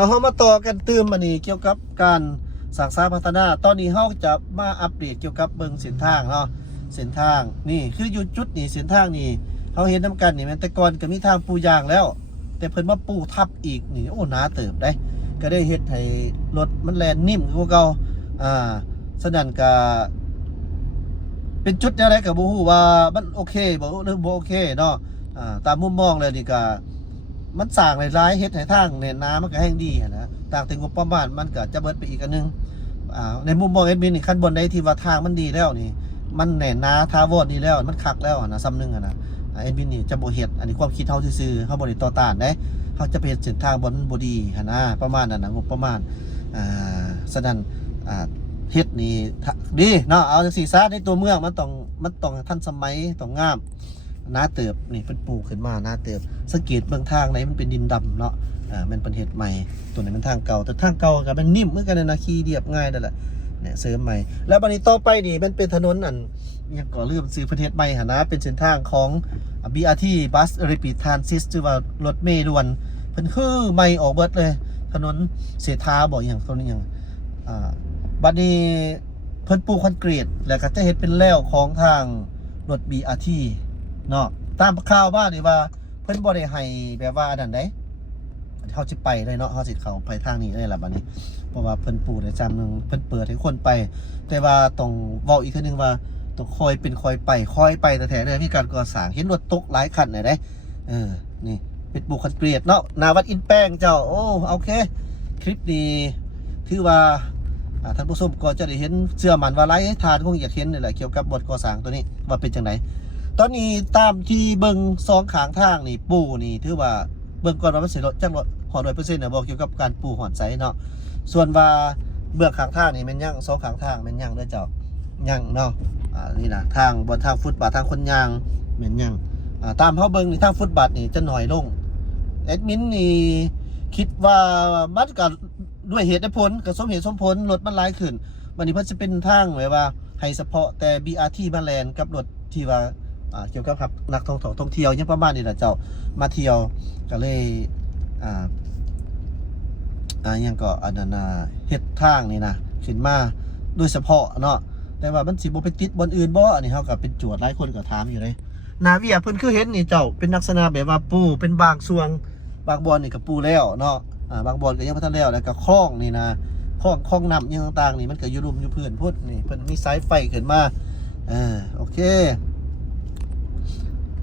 เอาเฮามาต่อกันตื่มอันนี้เกี่ยวกับการสร้างสรรค์พัฒนาตอนนี้เฮาจะมาอัปเดตเกี่ยวกับเบิ่งเส้นทางเนาะเส้นทางนี่คืออยู่จุดนี้เส้นทางนี่เฮาเห็นนำกันนี่แม่นแต่ก่อนก็มีทางปูยางแล้วแต่เพิ่นมาปูทับอีกนี่โอ้หนาเติบได้ก็ได้เฮ็ดให้รถมันแล่นนิ่มกว่าเก่าฉะนั้นก็เป็นจุดแนวใดก็บ่ฮู้ว่ามันโอเคบ่หรือบ่โอเคเนาะตามมุมมองเลยนี่ก็มันสร้างหลายๆเฮ็ดให้ทางแน่นหนามันก็แห่งดีนะต่างแต่งบประมาณมันก็จะเบิดไปอีกอันนึงในมุมมองเอ็ดมินนี่ขั้นบนได้ที่ว่าทางมันดีแล้วนี่มันแน่นหนาทาวอดดีแล้วมันคักแล้วนะซ้ำนึงนะเอ็ดมินนี่จะบ่เฮ็ดอันนี้ความคิดเฮาซื่อๆเฮาบ่ได้ต่อต้านเด้เฮาจะไปเฮ็ดเส้นทางบ่ดีหั่นนะประมาณนั้นนะงบประมาณฉะนั้นเฮ็ดนี่ดีเนาะเอาจังซี่ซะในตัวเมืองมันต้องทันสมัยต้องงามหน้าเติบนี่เป็นปูขึ้นมาหน้าเติบสังเกตเบื้องทางไหนมันเป็นดินดำเนาะมันเป็นเห็ดใหม่ตัวไหนมันทางเก่าแต่ทางเก่าก็เป็นนิ่มเหมือนกันนะขี่เรียบง่ายนั่นแหละเนี่ยเสริมใหม่แล้วบัดนี้ต่อไปนี่มันเป็นถนนอันยังก่อเรื่องซื้อประเทศใหม่หนะเป็นเส้นทางของ BRT Bus Rapid Transit ชื่อว่ารถเมล์ด่วนเพิ่นคือใหม่ออกเบิดเลยถนนเศรษฐาบอกอย่างตัวนี้อย่างบัดนี้เพิ่นปูคอนกรีตแล้วก็จะเฮ็ดเป็นแล้วของทางรถ BRT เนาะตามข่าวว่านี่ว่าเพิ่นบ่ได้ให้แบบว่าอันนั้นได้เขาสิไปเลยเนาะเขาสิเข้าไปทางนี้ได้ล่ะบัดนี้เพราะว่าเพิ่นปูได้จำนึงเพิ่นเปิดให้คนไปแต่ว่าต้องเว้าอีกทีนึงว่าต้องคอยเป็นคอยไปแต่แท้ๆเลยมีการก่อสร้างเห็นรถตกหลายคันได้นี่เป็นปูคอนกรีตเนาะนาวัดอินแป้งเจ้าโอ้โอเคคลิปนี้ถือว่าท่านผู้ชมก็จะได้เห็นเชื่อมั่นว่าหลายท่านคงอยากเห็นนี่แหละเกี่ยวกับบทก่อสร้างตัวนี้ว่าเป็นจังไดตอนนี้ตามที่เบิ่ง2ข้างทางนี่ปูนี่ถือว่าเบิ่งก่อนว่ามันสิลดจัง100%น่ะบอกเกี่ยวกับการปูหอนไซเนาะส่วนว่าเบื้องข้างทางนี่แม่นยัง2ข้างทางแม่นยังเด้อเจ้ายังเนาะนี่นะทางบนทางฟุตบาททางคนยางแม่นยังตามเฮาเบิ่งนี่ทางฟุตบาทนี่จะน้อยลงแอดมินนี่คิดว่ามันก็ด้วยเหตุและผลก็สมเหตุสมผลรถมันหลายขึ้นวันนี้เพิ่นจะเป็นทางแบบว่าให้เฉพาะแต่ BRT มาแล่นกับรถที่ว่าเกี่ยวกับนักท่องเที่ยวยังประมาณนี้แหละเจ้ามาเที่ยวก็เลยยังก็อันนั้นเฮ็ดทางนี่นะขึ้นมาโดยเฉพาะเนาะแต่ว่ามันสิบ่ไปติดบนอื่นบ่อันนี้เฮาก็เป็นโจทย์หลายคนก็ถามอยู่เลยนาเวียเพิ่นคือเห็นนี่เจ้าเป็นลักษณะแบบว่าปูเป็นบางส่วนบางบอนนี่ก็ปูแล้วเนาะบางบอนก็ยังบ่ทันแล้วแล้วก็คลองนี่นะคลองน้ำยังต่างๆนี่มันก็อยู่รุมอยู่พื้นพุ่นนี่เพิ่นมีสายไฟขึ้นมาโอเค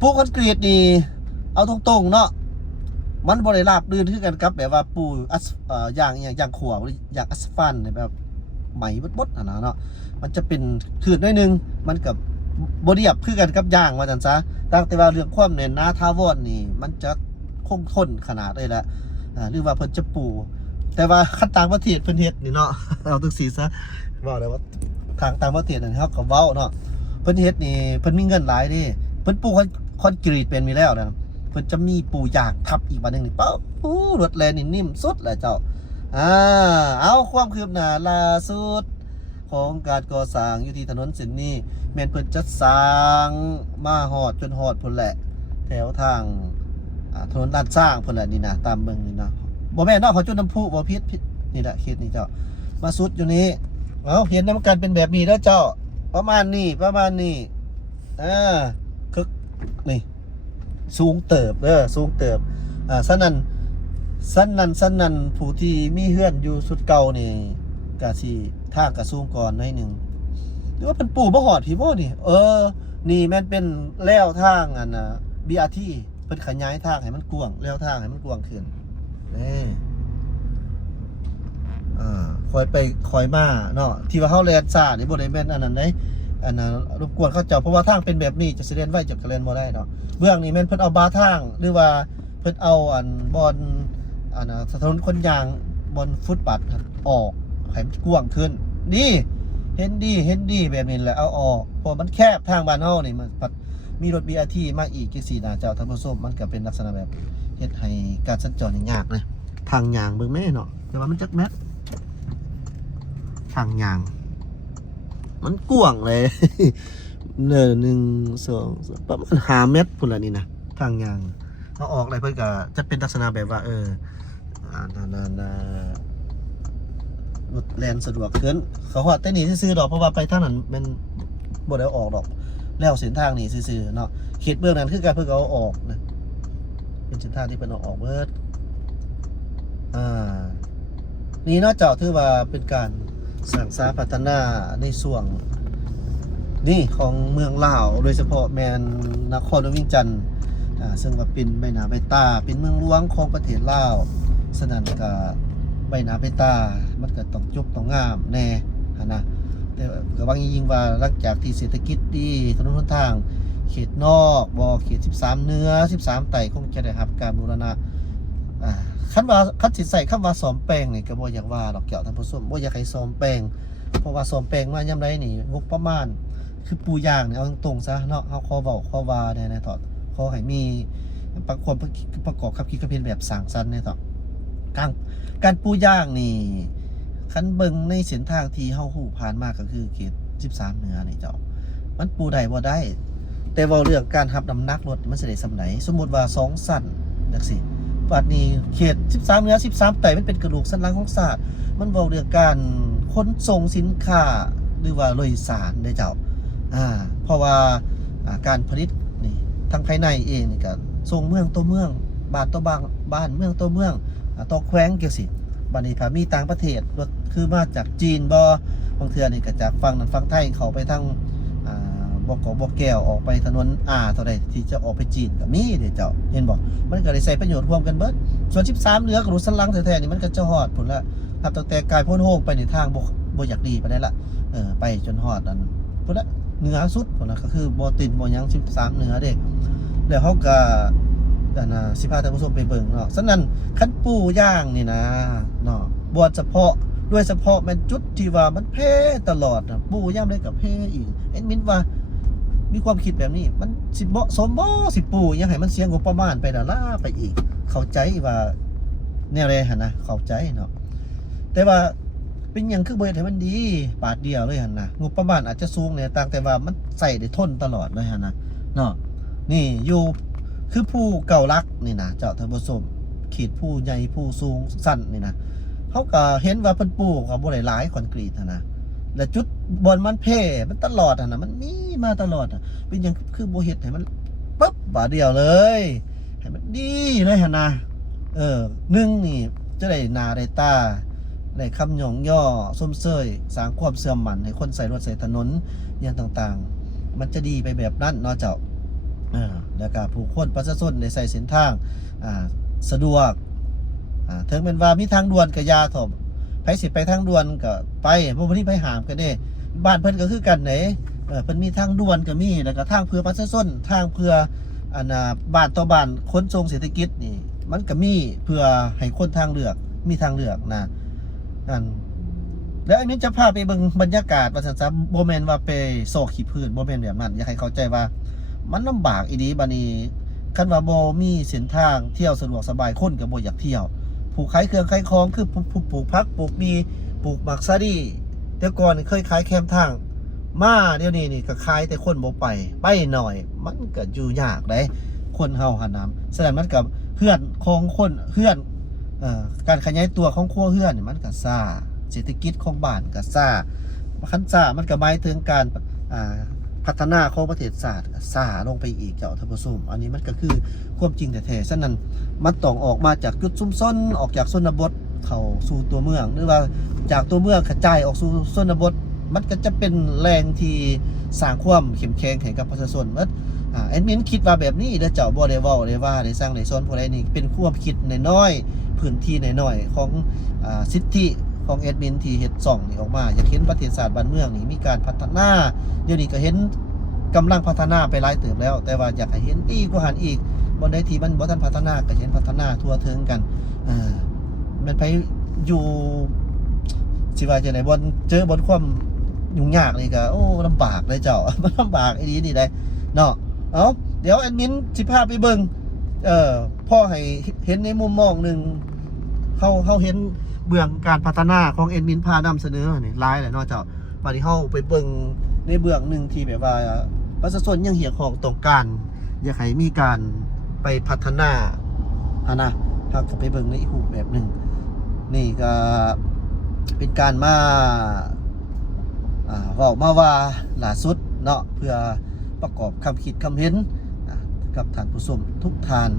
ปูคอนกรีตนี่เอาตรงๆเนาะมันบ่ได้ราบรื่นคือกันกับแบบว่าปูอย่างขวบอย่างอัสฟันแบบไหมบดๆนะเนาะมันจะเป็นคืดน้อยนึงมันกับบ่เรียบคือกันกับย่างว่าจังซะแต่ว่าเรื่องความแน่นหนาทาวอนนี่มันจะคงทนขนาดเลยละหรือว่าเพิ่นจะปูแต่ว่าคันต่างประเทศเพิ่นเฮ็ดนี่เนาะเอาจังซี่ซะเว้าได้ว่าทางต่างประเทศนั่นเฮาก็เว้าเนาะเพิ่นเฮ็ดนี่เพิ่นมีเงินหลายดิเพิ่นปูคอนกรีตเป็นมีแล้วนะเพิ่นจะมีปูยางทับอีกบัดนึงนี่ป๊รถแลนนี่นิ่มสุดแหละเจ้าเอาความคืบหน้าล่าสุดของการก่อสร้างอยู่ที่ถนนเส้นนี้แม่นเพิ่นจะสร้างมาฮอดจนฮอดพุ่นแหละแถวทางถนนด้านสร้างพุ่นแหละนี่นะตามเบิ่งนี่นะบ่แม่นเนาะเขาจุดน้ำพุบ่ผิดนี่แหละเขตนี้เจ้ามาสุดอยู่นี้เห็นน้ำกันเป็นแบบนี้แล้วเจ้าประมาณนี้คึกนี่สูงเติบสูงเติบฉะนั้นผู้ที่มีเฮือนอยู่สุดเก่านี่ก็สิทางก็สูงก่อนหน่อยนึงหรือว่าเป็นปู่บ่ฮอดพี่บ่นี่นี่แม่นเป็นแล้วทางBRT เพิ่นขยายทางให้มันกว้างแล้วทางให้มันกว้างขึ้นนี่คอยไปคอยมาเนาะที่ว่าเฮาแล่นซ่านี่บ่ได้แม่นอันนั้นเด้อันนั้นรบกวนเขาเจ้าเพราะว่าทางเป็นแบบนี้จะสิเล่นไว้จะเล่นบ่ได้เนาะเบื้องนี้แม่นเพิ่นเอาบาทางหรือว่าเพิ่นเอาบอนถนนคนยางบนฟุตบาทออกให้มันกว้างขึ้นดีเห็นดีแบบนี้แหละเอาออกเพราะมันแคบทางบ้านเฮานี่มันมีรถ BRT มาอีกจังซี่นะเจ้าท่านผู้ชมมันก็เป็นลักษณะแบบเฮ็ดให้การสัญจรยากนะทางยางเบิ่งแม่เนาะแต่ว่ามันจักแมททางยางมันกว้างเลย1 2ประมาณ5 เมตรพุ่นละนี่นะทางยางเอาออกอะไรเพิ่นก็จะเป็นลักษณะแบบว่า รถแล่นสะดวกขึ้นเขาฮอดแต่นี่ซื่อๆดอกเพราะว่าไปทางนั้นมันบ่ได้ออกดอกแล้วเส้นทางนี่ซื่อๆเนาะเขตเบื้องนั้นคือการเพิ่นเอาออกนะเป็นเส้นทางที่เพิ่นเอาออกเบิดนี่เนาะเจ้าถือว่าเป็นการสร้างสรรค์พัฒนาในส่วนนี่ของเมืองลาวโดยเฉพาะแม่นนครหลวงเวียงจันทน์ซึ่งว่าเป็นใบหน้าใบตาเป็นเมืองหลวงของประเทศลาวฉะนั้นก็ใบหน้าใบตามันก็ต้องจบต้องงามแน่หั่นนะแต่ก็บางยิ่งว่าหลังจากที่เศรษฐกิจดีถนนหนทางเขตนอกบ่เขต13เหนือ13ใต้คงจะได้รับการบูรณะคันสิใส่คำว่าซ่อมแปลงนี่ก็บ่อยากว่าดอกแก้วท่านผู้ชมบ่อยากให้ซ่อมแปลงเพราะว่าซ่อมแปลงมายามใดนี่งบประมาณคือปูยางเนี่ยเอาตรงๆซะเนาะเฮาขอเว้าขอว่าแน่ๆตอดขอให้มีความประกอบขับขี่กับเป็นแบบสร้างสรรค์แน่ตอดการปูยางนี่คันเบิ่งในเส้นทางที่เฮาฮู้ผ่านมาก็คือเขต13เหนือนี่เจ้ามันปูได้บ่ได้แต่เว้าเรื่องการรับน้ำหนักรถมันสิได้ส่ำใดสมมุติว่า2สั้นจังซี่บัดนี้เขต13เหนือ13ใต้มันเป็นกระดูกสันหลังของชาติมันเว้าเรื่องการขนส่งสินค้าหรือว่าโดยสารได้เจ้าเพราะว่าการผลิตนี่ทางภายในเองนี่ก็ส่งเมืองตัวเมืองบ้านตัวบ้านเมืองตัวเมืองต่อแขวงเกี่ยวสิบัดนี้ถ้ามีต่างประเทศคือมาจากจีนบ่บางเทื่อนี่ก็จากฝั่งนั้นฝั่งไทยเขาไปทางบ่แก้วออกไปถนนเท่าใดที่จะออกไปจีนก็มีเด้เจ้าเห็นบ่มันก็ได้ใช้ประโยชน์ร่วมกันเบิดส่วน13เหนือกระดูกสันหลังแท้ๆนี่มันก็จะฮอดพุ่นละครับตั้งแต่กายพ้นโฮงไปในทางบ่อยากดีไปได้ละไปจนฮอดนั้นพุ่นละเหนือสุดพุ่นน่ะก็คือบ่ติดบ่หยัง13เหนือเด้แล้วเฮาก็สิพาท่านผู้ชมไปเบิ่งเนาะฉะนั้นคันปูย่างนี่นะเนาะบ่เฉพาะด้วยเฉพาะแม่นจุดที่ว่ามันแพ้ตลอดนะปูย่ามได้กับแพ้อีกเอ็นมินว่ามีความคิดแบบนี้มันสิเหมาะสมบ่สิปูยังให้มันเสียงงบประมาณไปดาล่าไปอีกเข้าใจว่าแนวใดหั่นนะเข้าใจเนาะแต่ว่าเป็นหยังคือบ่เฮ็ดให้มันดีบาทเดียวเลยหั่นนะงบประมาณอาจจะสูงเนี่ยต่างแต่ว่ามันใส่ได้ทนตลอดเลยหั่นนะเนาะนี่อยู่คือผู้เก่ารักนี่นะเจ้าท่านผู้ชมขีดผู้ใหญ่ผู้สูงสั้นนี่นะเขาก็เห็นว่าเพิ่นปลูกเขาบ่ได้หลายคอนกรีตนะและจุดบอนมันเพ่มันตลอดนะมันมีมาตลอดเป็นหยังคือบ่เฮ็ดให้มันปึ๊บบาดเดียวเลยให้มันดีเลยหั่นนะหนึ่งนี่จะได้หน้าได้ตาได้คำหยองย่อส้มเซยสร้างความเสื่อมมั่นให้คนใส่รถใส่ถนนอย่างต่างๆมันจะดีไปแบบนั้นเนาะเจ้าแล้วก็ผู้คนประชาชนได้ใส่เส้นทางสะดวกถึงเป็นว่ามีทางด่วนก็ยาถมไปสิไปทางด่วนก็ไปบ่มีไปหามกันเด้บ้านเพิ่นก็คือกันไหนเพิ่นมีทางด่วนก็มีแล้วก็ทางเพื่อประชาชนทางเพื่อบ้านต่อบ้านขนส่งเศรษฐกิจนี่มันก็มีเพื่อให้คนทางเลือกมีทางเลือกนะแล้วอันนี้จะพาไปเบิ่งบรรยากาศว่าซั่นๆบ่แม่นว่าไปโศกขี้พื้นบ่แม่นแบบนั้นอยากให้เข้าใจว่ามันลำบากอีดีบัดนี้คันว่าบ่มีเส้นทางเที่ยวสะดวกสบายคนก็บ่อยากเที่ยวผู้ขายเครื่องขายของคือผู้ปลูกผักปลูกมีปลูกหมากซาดีแต่ก่อนเคยขายแคมทางมาเดี๋ยวนี้นี่ก็ขายแต่คนบ่ไปหน่อยมันก็อยู่ยากได้คนเฮาหาน้ำฉะนั้นมันกับเฮือนของคนเฮือนการขยายตัวของครัวเฮือนนี่มันก็ซ่าเศรษฐกิจของบ้านก็ซ่าคันซ่ามันก็หมายถึงการพัฒนาของประเทศชาติซ่าลงไปอีกเจ้าท่านผู้ชมอันนี้มันก็คือความจริงแท้ๆฉะนั้นมันต้องออกมาจากจุดซุ่มซ่อนออกจากชนบทเข้าสู่ตัวเมืองหรือว่าจากตัวเมืองกระจายออกสู่ชนบทมันก็จะเป็นแรงที่สร้างความเข้มแข็งให้กับประชาชนแอดมินคิดว่าแบบนี้เด้อเจ้าบ่ได้เว้าได้ว่าได้สร้างได้สอนผู้ใดนี่เป็นความคิดน้อยๆพื้นที่น้อยๆของสิทธิของแอดมินที่เฮ็ดช่องนี่ออกมาอยากเห็นประเทศชาติบ้านเมืองนี่มีการพัฒนาเดี๋ยวนี้ก็เห็นกำลังพัฒนาไปหลายเติบแล้วแต่ว่าอยากให้เห็นอีกกว่าหันอีกบ่ได้ที่มันบ่ทันพัฒนาก็เห็นพัฒนาทั่วถึงกันมันไปอยู่สิว่าจังได๋บ่เจอบนความยุ่งยากนี่ก็โอ้ลำบากเลยเจ้ามันลำบากอีหลีนี่ได้เนาะเดี๋ยวแอดมินสิพาไปเบิ่งพ่อให้เห็นในมุมมองนึงเขาเห็นเบื้องการพัฒนาของแอดมินพานำเสนอนี่หลายแหละเนาะเจ้าบัดนี้เฮาไปเบิ่งในเบื้องนึงที่แบบว่าประชาชนยังเหี่ยของต้องการอยากให้มีการไปพัฒนานะถ้าก็ไปเบิ่งในอีกรูปแบบนึง นี่ก็เป็นการมาเว้ามาว่าล่าสุดเนาะเพื่อประกอบคำคิดคำเห็นกับท่านผู้ชมทุกท่าน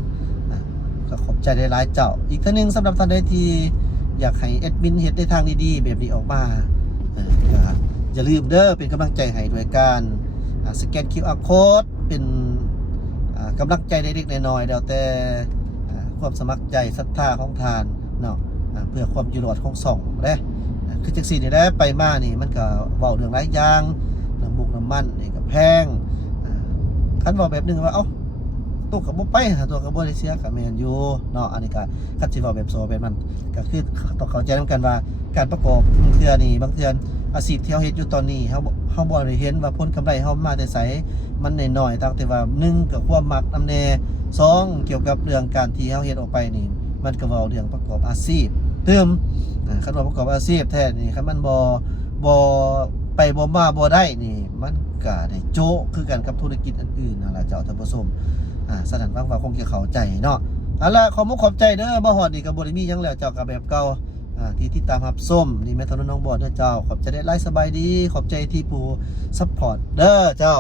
ก็ขอบใจหลายๆเจ้าอีกท่านหนึ่งสำหรับท่านใดที่อยากให้แอดมินเฮ็ดในทางดีๆแบบนี้ออกมาก็อย่าลืมเด้อเป็นกำลังใจให้ด้วยการสแกน QR Code เป็นกำลังใจเล็กๆน้อยๆแล้วแต่ความสมัครใจศรัทธาของทานเนาะเพื่อความอยู่รอดของส่องเด้คือจังซี่นี่ได้ไปมานี่มันก็เว้าเรื่องหลายอย่างน้ำบุกน้ำมันนี่ก็แพงคันเว้าแบบนึงว่าเอ้าตัวก็บ่ไปหาตัวก็บ่ได้เสียก็แม่นอยู่เนาะอันนี้ก็คันสิเว้าแบบโซแบบมันก็คือต้องเข้าใจนำกันว่าการประกอบบางเทื่อนี่บางเทื่ออาชีพที่เฮาเฮ็ดอยู่ตอนนี้เฮาบ่ได้เห็นว่าผลกำไรเฮามาแต่ไสมันน้อยๆตั้งแต่ว่า1ก็ความมักนำแน่2เกี่ยวกับเรื่องการที่เฮาเฮ็ดออกไปนี่มันก็เว้าเรื่องประกอบอาชีพเติมคันว่าประกอบอาชีพแท้นี่คันมันบ่ไปบ่มาบ่ได้นี่มันก็ได้โจ๊ะคือกันกับธุรกิจอื่นๆนั่นล่ะเจ้าท่านผู้ชมสนั่นฟังว่าคงจะเข้าใจเนาะเอาล่ะขอมุกขอบใจเด้อบ่ฮอดนี่ก็บ่ได้มีหยังแล้วเจ้าก็แบบเก่าที่ติดตามรับส้มนี่แม่ทนน้องบอดเด้อเจ้าขอบใจได้ไลฟ์สบายดีขอบใจที่ผู้ซัพพอร์ตเด้อเจ้า